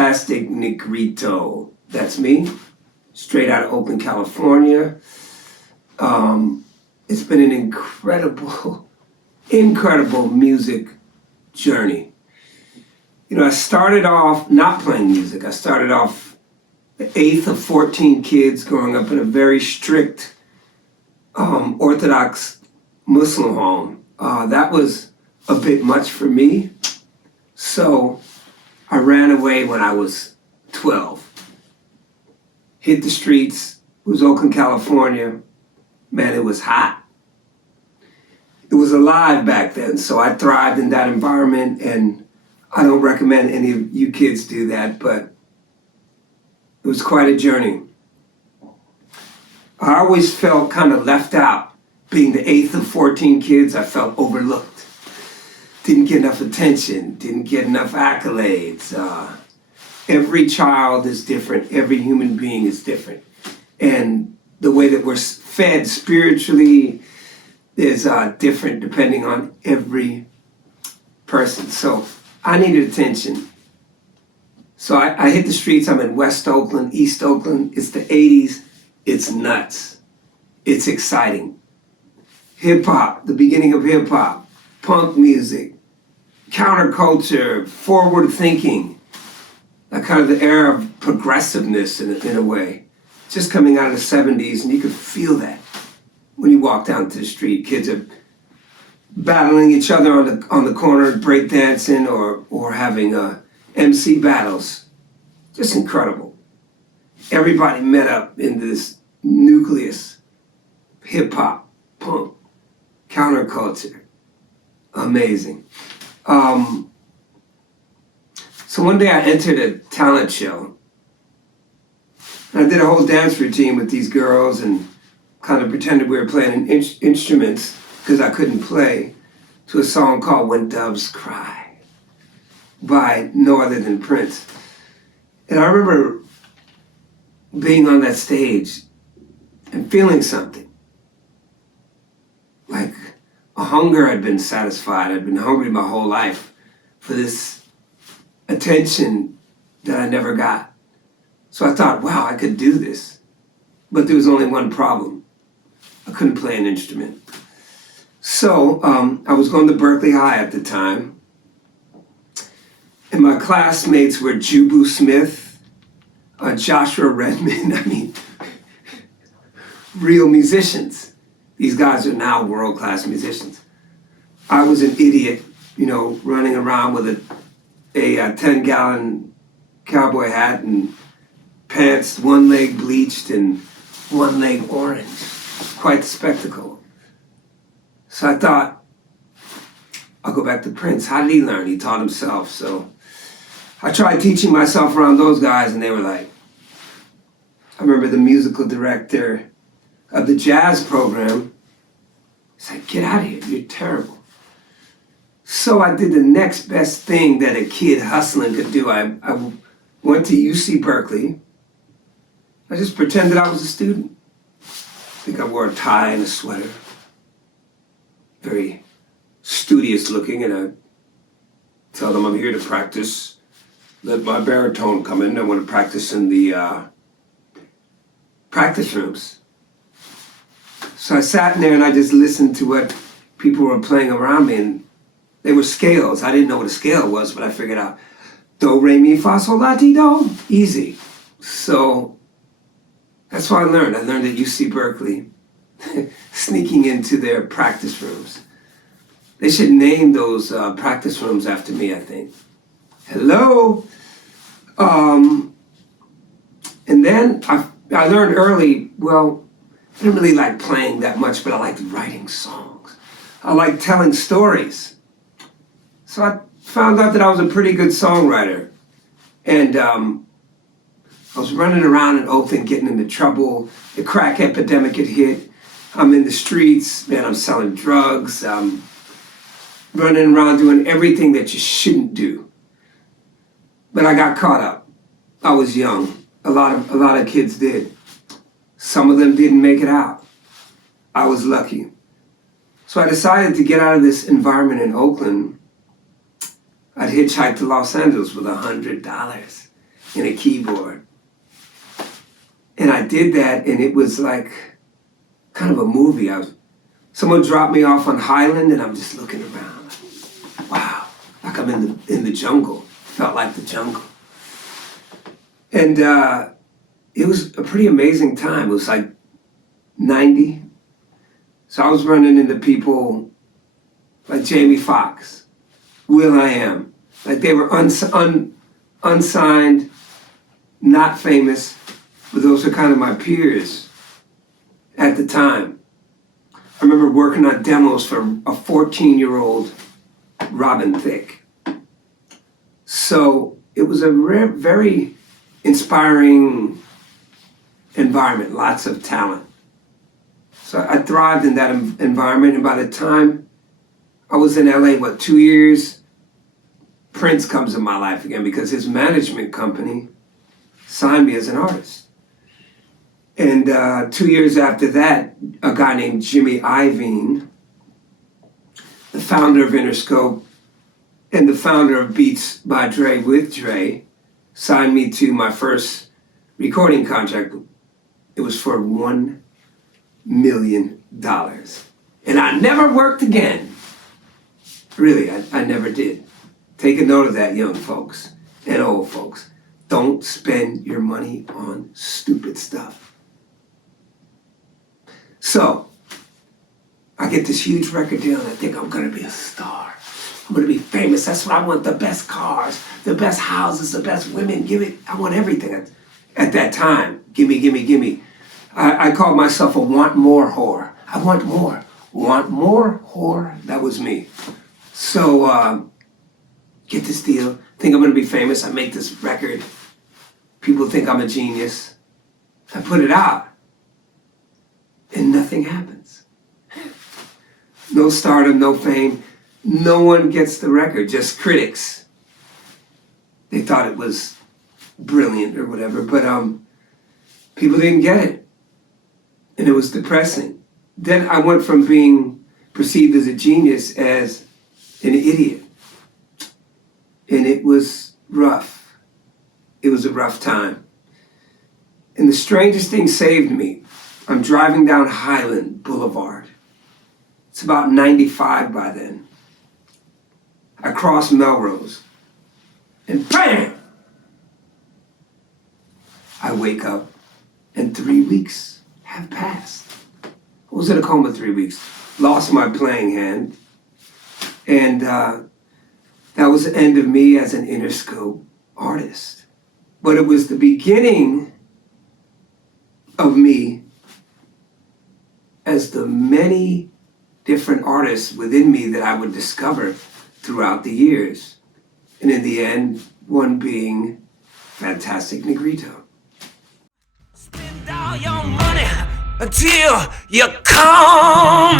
Fantastic Negrito. That's me, straight out of Oakland, California. It's been an incredible music journey. You know, I started off not playing music. I started off the eighth of 14 kids growing up in a very strict Orthodox Muslim home. That was a bit much for me. So I ran away when I was 12. Hit the streets. It was Oakland, California. Man, it was hot. It was alive back then, so I thrived in that environment, and I don't recommend any of you kids do that, but it was quite a journey. I always felt kind of left out. Being the eighth of 14 kids, I felt overlooked. Didn't get enough attention, didn't get enough accolades. Every child is different, every human being is different. And the way that we're fed spiritually is different depending on every person. So I needed attention. So I hit the streets. I'm in West Oakland, East Oakland. It's the 80s. It's nuts. It's exciting. Hip hop, the beginning of hip hop, punk music, counterculture, forward thinking, that kind of the era of progressiveness in a way. Just coming out of the 70s, and you could feel that when you walk down to the street. Kids are battling each other on the corner, breakdancing, or having MC battles. Just incredible. Everybody met up in this nucleus, hip hop, punk, counterculture. Amazing. So one day I entered a talent show. I did a whole dance routine with these girls and kind of pretended we were playing instruments because I couldn't play, to a song called When Doves Cry by no other than Prince. And I remember being on that stage and feeling something. Like a hunger had been satisfied. I'd been hungry my whole life for this attention that I never got. So I thought, wow, I could do this. But there was only one problem. I couldn't play an instrument. So I was going to Berkeley High at the time. And my classmates were Jubu Smith, Joshua Redman. I mean, real musicians. These guys are now world-class musicians. I was an idiot, you know, running around with a 10-gallon cowboy hat and pants, one leg bleached and one leg orange. Quite the spectacle. So I thought, I'll go back to Prince. How did he learn? He taught himself. So I tried teaching myself around those guys, and they were like, I remember the musical director of the jazz program said, get out of here, you're terrible. So I did the next best thing that a kid hustling could do. I went to UC Berkeley. I just pretended I was a student. I think I wore a tie and a sweater. Very studious looking, and I tell them I'm here to practice. Let my baritone come in. I want to practice in the practice rooms. So I sat in there and I just listened to what people were playing around me, and they were scales. I didn't know what a scale was, but I figured out do, re, mi, fa, sol, la, ti, do. Easy. So that's what I learned. I learned at UC Berkeley, sneaking into their practice rooms. They should name those practice rooms after me, I think. Hello. And then I learned early, well, I didn't really like playing that much, but I liked writing songs. I liked telling stories. So I found out that I was a pretty good songwriter. And I was running around in Oakland getting into trouble. The crack epidemic had hit. I'm in the streets, man, I'm selling drugs. I'm running around doing everything that you shouldn't do. But I got caught up. I was young. A lot of kids did. Some of them didn't make it out. I was lucky. So I decided to get out of this environment in Oakland. I'd hitchhiked to Los Angeles with $100. and a keyboard. And I did that, and it was like kind of a movie. Someone dropped me off on Highland, and I'm just looking around. Like, wow, like I'm in the jungle. Felt like the jungle. And it was a pretty amazing time. It was like 90. So I was running into people like Jamie Foxx, will.i.am. Like they were unsigned, not famous, but those are kind of my peers at the time. I remember working on demos for a 14-year-old Robin Thicke. So it was a very inspiring environment, lots of talent. So I thrived in that environment, and by the time I was in LA, 2 years, Prince comes in my life again because his management company signed me as an artist. And 2 years after that, a guy named Jimmy Iovine, the founder of Interscope and the founder of Beats by Dre with Dre, signed me to my first recording contract. It was for $1 million. And I never worked again. Really, I never did. Take a note of that, young folks and old folks. Don't spend your money on stupid stuff. So, I get this huge record deal and I think I'm gonna be a star. I'm gonna be famous. That's what I want, the best cars, the best houses, the best women. I want everything at that time. Gimme. I called myself a want more whore. I want more. Want more whore, that was me. So, get this deal, think I'm gonna be famous. I make this record. People think I'm a genius. I put it out. And nothing happens. No stardom, no fame. No one gets the record, just critics. They thought it was brilliant or whatever, but people didn't get it. And it was depressing. Then I went from being perceived as a genius as an idiot. And it was rough. It was a rough time. And the strangest thing saved me. I'm driving down Highland Boulevard. It's about 95 by then. I cross Melrose, and BAM! I wake up, and 3 weeks have passed. I was in a coma 3 weeks, lost my playing hand, and that was the end of me as an Interscope artist. But it was the beginning of me as the many different artists within me that I would discover throughout the years. And in the end, one being Fantastic Negrito. Spend all your money until you come